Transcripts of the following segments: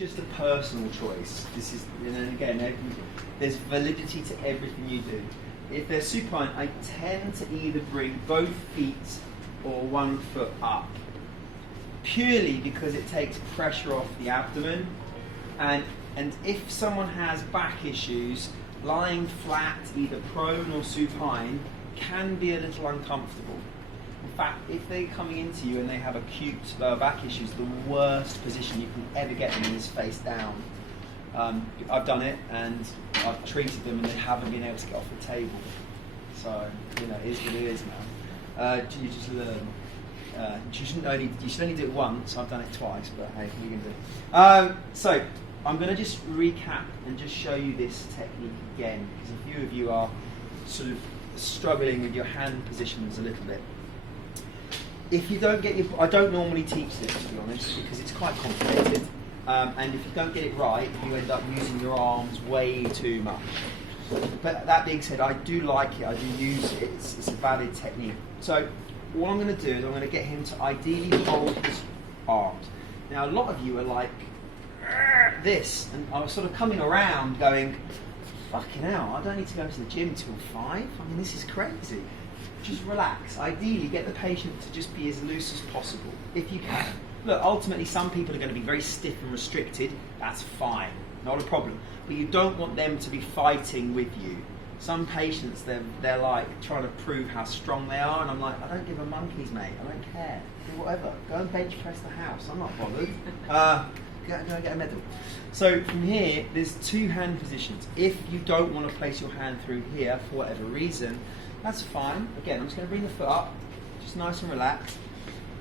Just a personal choice. This is, and again, there's validity to everything you do. If they're supine, I tend to either bring both feet or one foot up, purely because it takes pressure off the abdomen, and if someone has back issues, lying flat, either prone or supine, can be a little uncomfortable. In fact, if they're coming into you and they have acute lower back issues, the worst position you can ever get them in is face down. I've done it and I've treated them and they haven't been able to get off the table. So, you know, it is what it is now. You just learn. You should only do it once. I've done it twice, but hey, what are you going to do? So, I'm going to just recap and just show you this technique again, because a few of you are sort of struggling with your hand positions a little bit. If you don't get I don't normally teach this, to be honest, because it's quite complicated. And if you don't get it right, you end up using your arms way too much. But that being said, I do like it, I do use it, it's a valid technique. So what I'm going to do is I'm going to get him to ideally hold his arms. Now a lot of you are like, this, and I was sort of coming around going, fucking hell, I don't need to go to the gym till 5. I mean, this is crazy. Just relax. Ideally, get the patient to just be as loose as possible, if you can. Look, ultimately, some people are going to be very stiff and restricted. That's fine, not a problem. But you don't want them to be fighting with you. Some patients, they're like trying to prove how strong they are, and I'm like, I don't give a monkeys, mate. I don't care. Do whatever. Go and bench press the house. I'm not bothered. Go and get a medal. So from here, there's 2 hand positions. If you don't want to place your hand through here for whatever reason, that's fine. Again, I'm just going to bring the foot up, just nice and relaxed.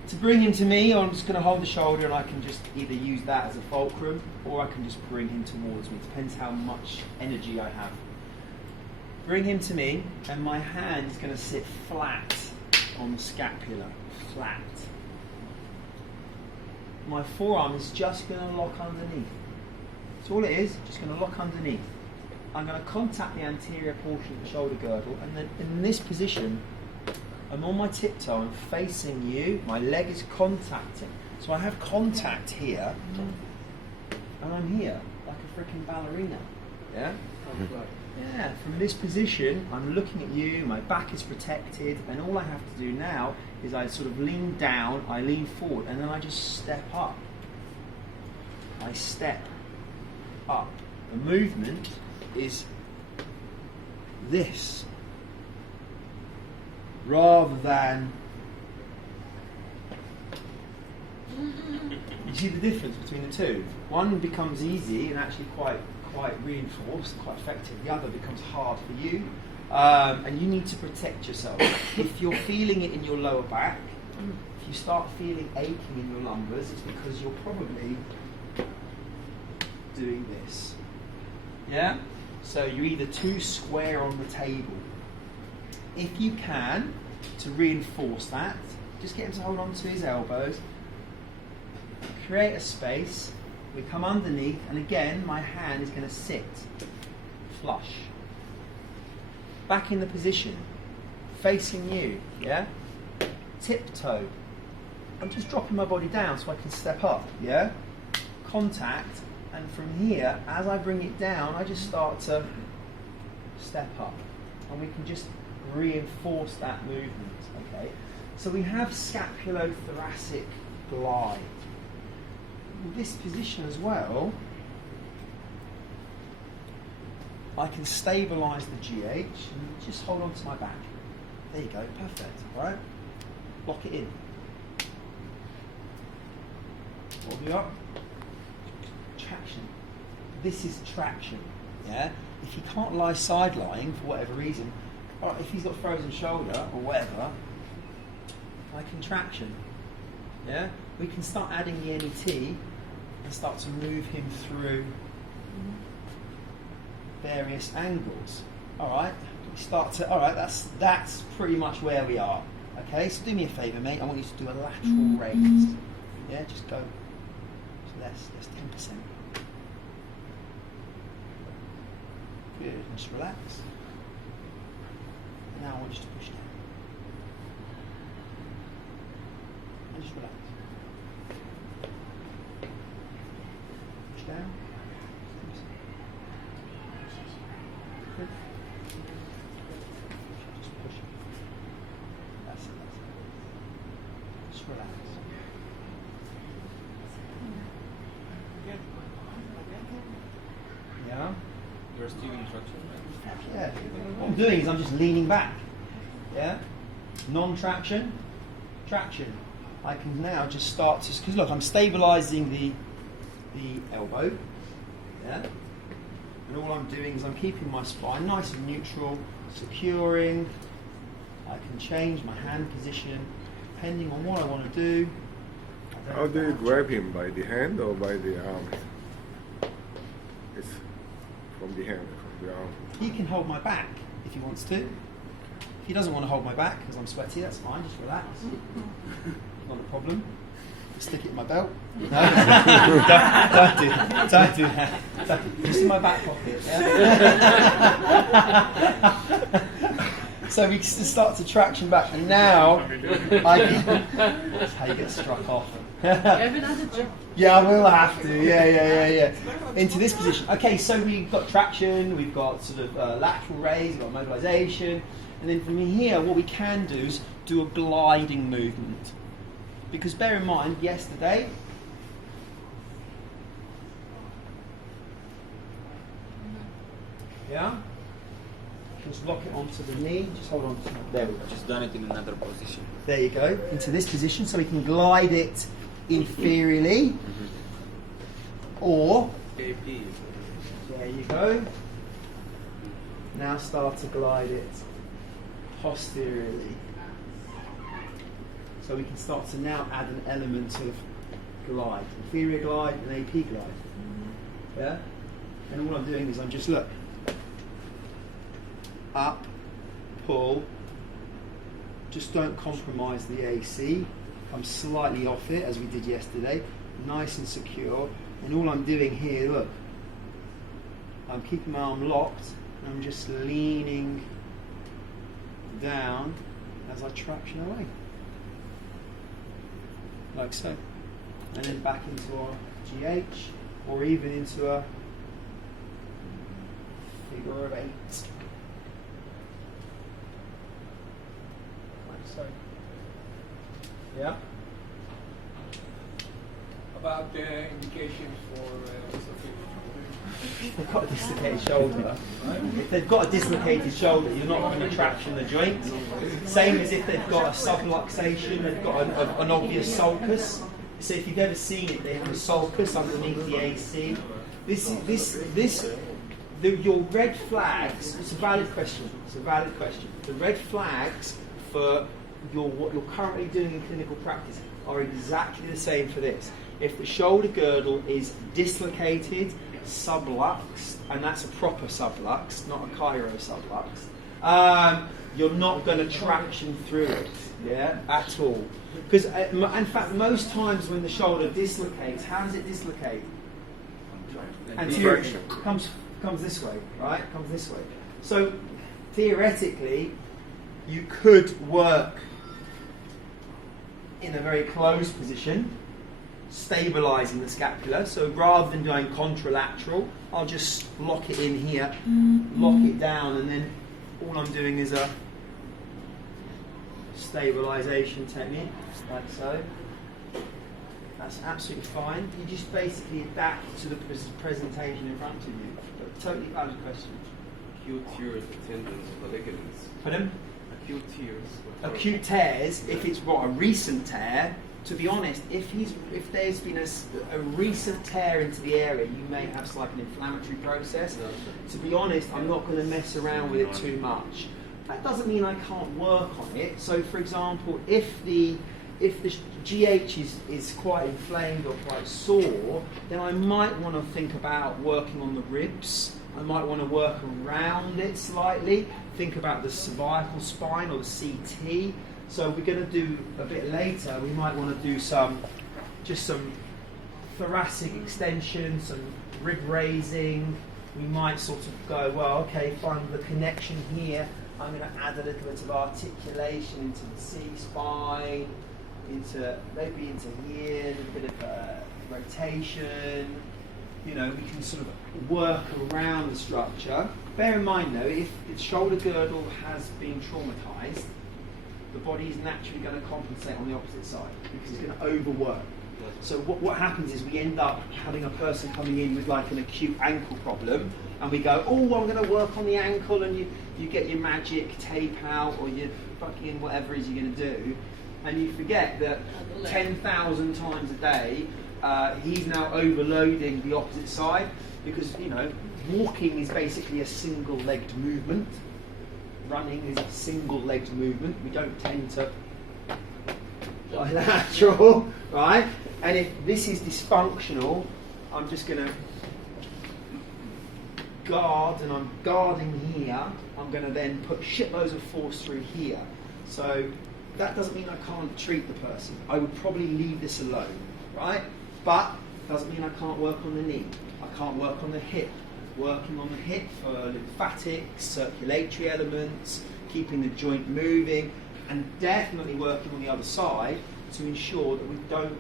To bring him to me, I'm just going to hold the shoulder and I can just either use that as a fulcrum or I can just bring him towards me. It depends how much energy I have. Bring him to me and my hand is going to sit flat on the scapula. Flat. My forearm is just going to lock underneath. That's all it is, just going to lock underneath. I'm going to contact the anterior portion of the shoulder girdle, and then in this position, I'm on my tiptoe, I'm facing you, my leg is contacting. So I have contact here, and I'm here, like a freaking ballerina. Yeah? Yeah, from this position, I'm looking at you, my back is protected, and all I have to do now is I sort of lean down, I lean forward, and then I just step up. I step up. The movement is this, rather than, you see the difference between the two? One becomes easy and actually quite reinforced, quite effective. The other becomes hard for you, and you need to protect yourself. If you're feeling it in your lower back, if you start feeling aching in your lumbers, it's because you're probably doing this. Yeah? So you're either too square on the table. If you can, to reinforce that, just get him to hold on to his elbows, create a space, we come underneath, and again my hand is going to sit flush. Back in the position, facing you, yeah? Tiptoe. I'm just dropping my body down so I can step up, yeah? Contact. And from here, as I bring it down, I just start to step up. And we can just reinforce that movement, okay? So we have scapulothoracic glide. In this position as well, I can stabilise the GH and just hold on to my back. There you go, perfect, all right? Lock it in. What have we got? Traction. This is traction, yeah? If he can't lie side-lying for whatever reason, or if he's got frozen shoulder or whatever, I can traction, yeah? We can start adding the NET and start to move him through various angles. All right, we start to. All right, that's pretty much where we are. Okay, so do me a favour, mate. I want you to do a lateral raise. Yeah, just go. Less 10%. Good. And just relax. And now I want you to push down. And just relax. Push down. Good. Just push it. That's it. Just relax. Yeah. You're still in traction, right? Yeah. What I'm doing is I'm just leaning back. Yeah. Non-traction, traction. I can now just start to, because look, I'm stabilising the elbow. Yeah. And all I'm doing is I'm keeping my spine nice and neutral, securing. I can change my hand position depending on what I want to do. How do you grab him? By the hand or by the arm? It's from the hand, from the arm. He can hold my back if he wants to. If he doesn't want to hold my back because I'm sweaty, that's fine, just relax. Not a problem. Stick it in my belt. No, don't do that. Don't do that. Just in my back pocket. Yeah? So we start to traction back, and now I can. That's how you get struck off. Yeah, I will have to. Yeah. Into this position. Okay, so we've got traction, we've got sort of lateral raise, we've got mobilisation, and then from here, what we can do is do a gliding movement. Because bear in mind, yesterday, yeah, just lock it onto the knee, just hold on to it. There we go. Just done it in another position. There you go, into this position, so we can glide it inferiorly, or, there you go, now start to glide it posteriorly. So we can start to now add an element of glide, inferior glide and AP glide. Yeah? And all I'm doing is I'm just, look, up, pull, just don't compromise the AC. I'm slightly off it as we did yesterday, nice and secure. And all I'm doing here, look, I'm keeping my arm locked and I'm just leaning down as I traction away. Like so, and then back into our GH, or even into a figure of 8, like so. Yeah. About the indications for If they've got a dislocated shoulder, if they've got a dislocated shoulder, you're not going to traction the joint. Same as if they've got a subluxation, they've got an obvious sulcus. So if you've ever seen it, they have a sulcus underneath the AC. Your red flags. It's a valid question. It's a valid question. The red flags for what you're currently doing in clinical practice are exactly the same for this. If the shoulder girdle is dislocated, subluxed, and that's a proper sublux, not a Cairo sublux, you're not going to traction through it, yeah, at all. Because in fact, most times when the shoulder dislocates, how does it dislocate? Anterior. Comes this way, right? Comes this way. So theoretically, you could work in a very closed position, stabilising the scapula. So rather than going contralateral, I'll just lock it in here, lock it down, and then all I'm doing is a stabilisation technique, like so. That's absolutely fine. You just basically adapt to the presentation in front of you. But totally valid question. Acute tears, tendons, ligaments. Pardon? Acute tears. Acute tears, if it's a recent tear, to be honest, if there's been a recent tear into the area, you may have like an inflammatory process. To be honest, I'm not going to mess around with it too much. That doesn't mean I can't work on it. So, for example, if the GH is quite inflamed or quite sore, then I might want to think about working on the ribs. I might want to work around it slightly, think about the cervical spine or the CT. So we're going to do a bit later, we might want to do some thoracic extension, some rib raising. We might sort of go, well, okay, find the connection here. I'm going to add a little bit of articulation into the C-spine, maybe into here, a little bit of rotation. you know, we can sort of work around the structure. Bear in mind though, if the shoulder girdle has been traumatized, the body is naturally going to compensate on the opposite side because it's going to overwork. So what happens is we end up having a person coming in with like an acute ankle problem, and we go, oh, I'm going to work on the ankle, and you get your magic tape out or your fucking whatever it is you're going to do, and you forget that 10,000 times a day he's now overloading the opposite side because, you know, walking is basically a single-legged movement. Running is a single-legged movement. We don't tend to bilateral, right? And if this is dysfunctional, I'm just going to guard, and I'm guarding here. I'm going to then put shitloads of force through here. So that doesn't mean I can't treat the person. I would probably leave this alone, right? But doesn't mean I can't work on the knee. I can't work on the hip. Working on the hip for lymphatics, circulatory elements, keeping the joint moving, and definitely working on the other side to ensure that we don't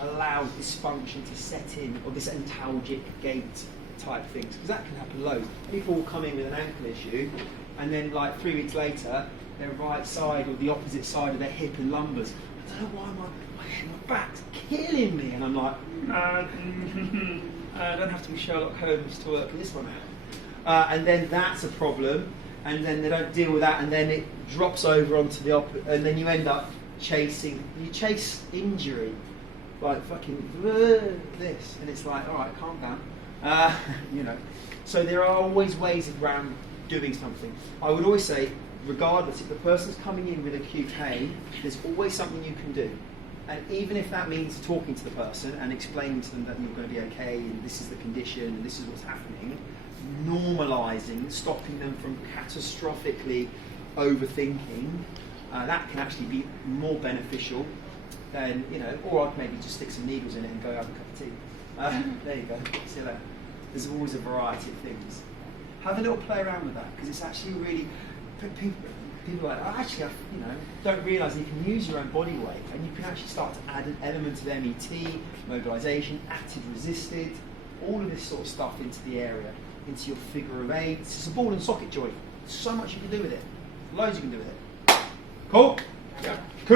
allow dysfunction to set in, or this antalgic gait type things, because that can happen loads. People will come in with an ankle issue, and then like 3 weeks later, their right side or the opposite side of their hip and lumbers. I don't know why my back's killing me, and I'm like, I don't have to be Sherlock Holmes to work this one out. And then that's a problem, and then they don't deal with that, and then it drops over onto the opposite, and then you end up chase injury, like fucking this, and it's like, all right, calm down, you know. So there are always ways around doing something. I would always say, regardless, if the person's coming in with acute pain, there's always something you can do. And even if that means talking to the person and explaining to them that you're going to be okay and this is the condition and this is what's happening, normalising, stopping them from catastrophically overthinking, that can actually be more beneficial than, you know, or I'd maybe just stick some needles in it and go have a cup of tea. There you go, see you later. There's always a variety of things. Have a little play around with that, because it's actually really, people are like, oh, actually, you know, don't realise that you can use your own body weight, and you can actually start to add an element of MET, mobilisation, active resisted, all of this sort of stuff into the area, into your figure of eights. It's a ball and socket joint. So much you can do with it. Loads you can do with it. Cool? Yeah.